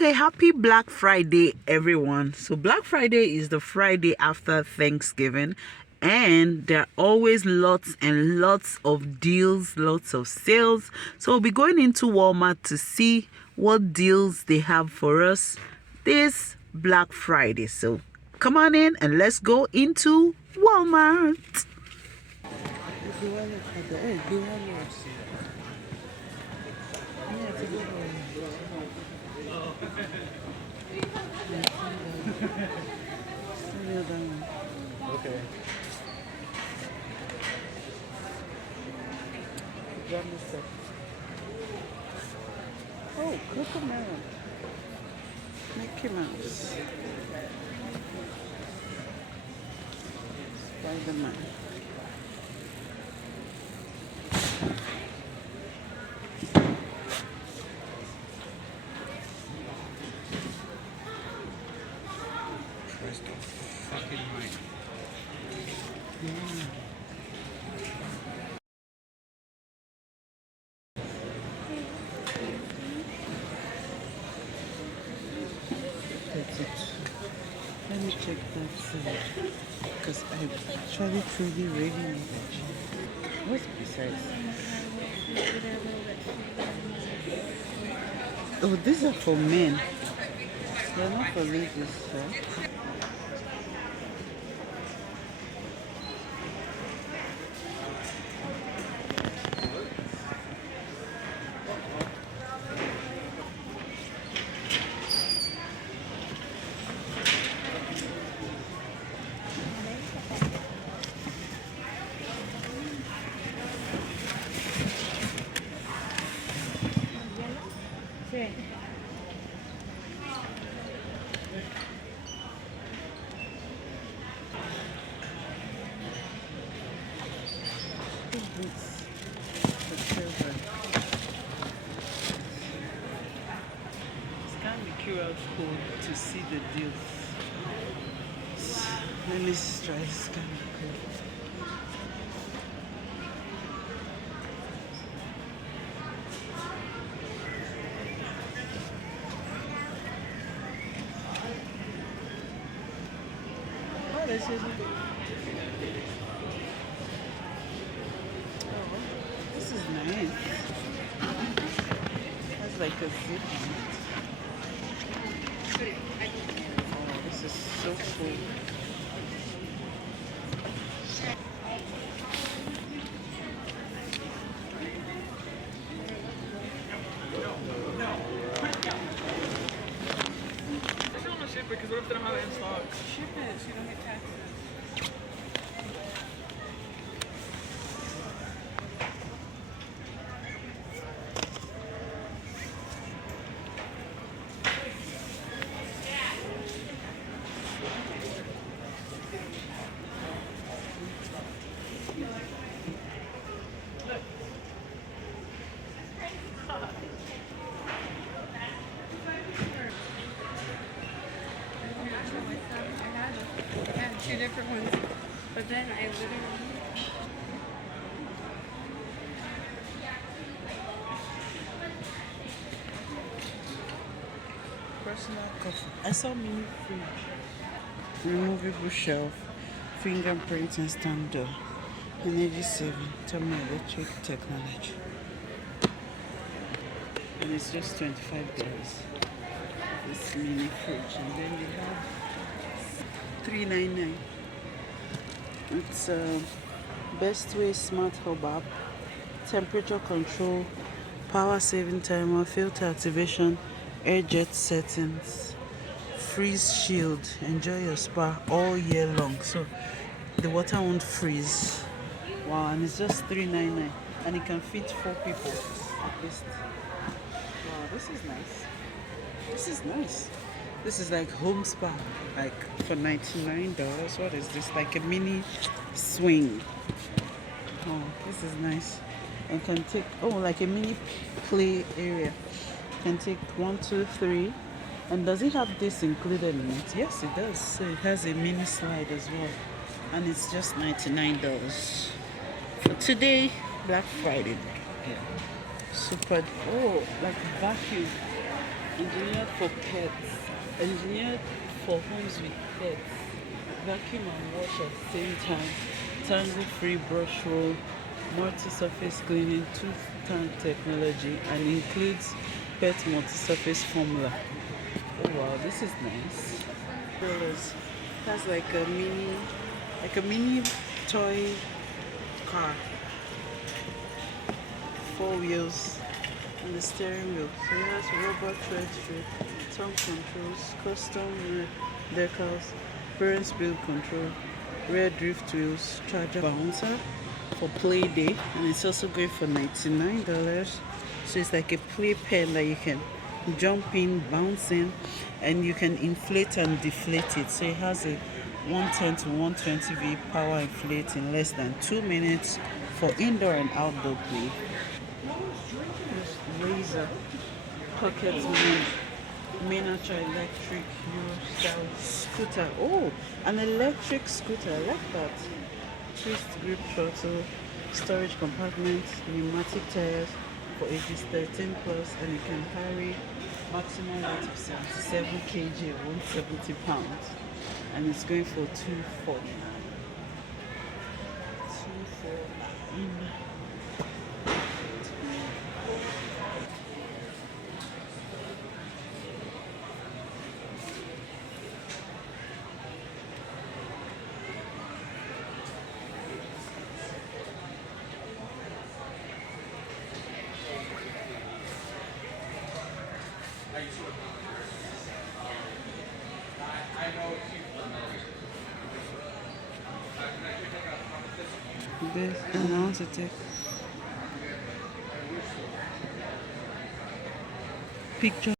Okay, happy Black Friday, everyone. So, Black Friday is the Friday after Thanksgiving, and there are always lots and lots of deals, lots of sales. So, we'll be going into Walmart to see what deals they have for us this Black Friday. So, come on in and let's go into Walmart. Okay. Oh, Cocomelon. Mickey Mouse. Spider-Man. Rest of fucking mind. That's it. Let me check that side. Because I actually truly really need that. What's besides? Oh, these are for men. They're not for ladies, right? Boots for children. Scan the QR code to see the deals. Let me try to scan the code. Oh, this is this is nice. That's like a zip. Oh, this is so cool. Because what if they don't have it in stock? Ship it so you don't get taxes. I have two different ones, but then I literally Personal coffee. I saw mini fridge. Removable shelf. Fingerprint and stand door. Energy saving. Thermal electric technology. And it's just $25. This mini fridge. And then they have $3.99. It's a Best Way Smart Hub app. Temperature control. Power saving timer. Filter activation. Air jet settings. Freeze shield. Enjoy your spa all year long. So the water won't freeze. Wow, and it's just $3.99. And it can fit 4 people at least. Wow, this is nice. This is nice. This is like home spa, like for $99. What is this? Like a mini swing. Oh, this is nice. And can take like a mini play area. Can take 1, 2, 3. And does it have this included in it? Yes, it does. So it has a mini slide as well. And it's just $99 for today, Black Friday. Yeah. Super. Oh, like vacuum. Engineered for pets. Engineered for homes with pets. Vacuum and wash at the same time. Tangle-free brush roll. Multi-surface cleaning. Two-tank technology. And includes pet multi-surface formula. Oh wow, this is nice. Dollars. That's like a mini toy car. Four wheels and the steering wheel. So it has rubber tread strip, tongue controls, custom decals, parents build control, rear drift wheels, charger bouncer for play day, and it's also going for $99. So it's like a play pen that you can jump in, bounce in, and you can inflate and deflate it. So it has a 110 to 120 V power inflate in less than 2 minutes for indoor and outdoor play. Razor pocket miniature electric Euro style scooter. Oh, an electric scooter. I like that. Twist grip throttle, storage compartment, pneumatic tires for ages 13 plus, and it can carry maximum weight of 77 kg, 170 pounds, and it's going for 249. 249. This, and I want to take picture.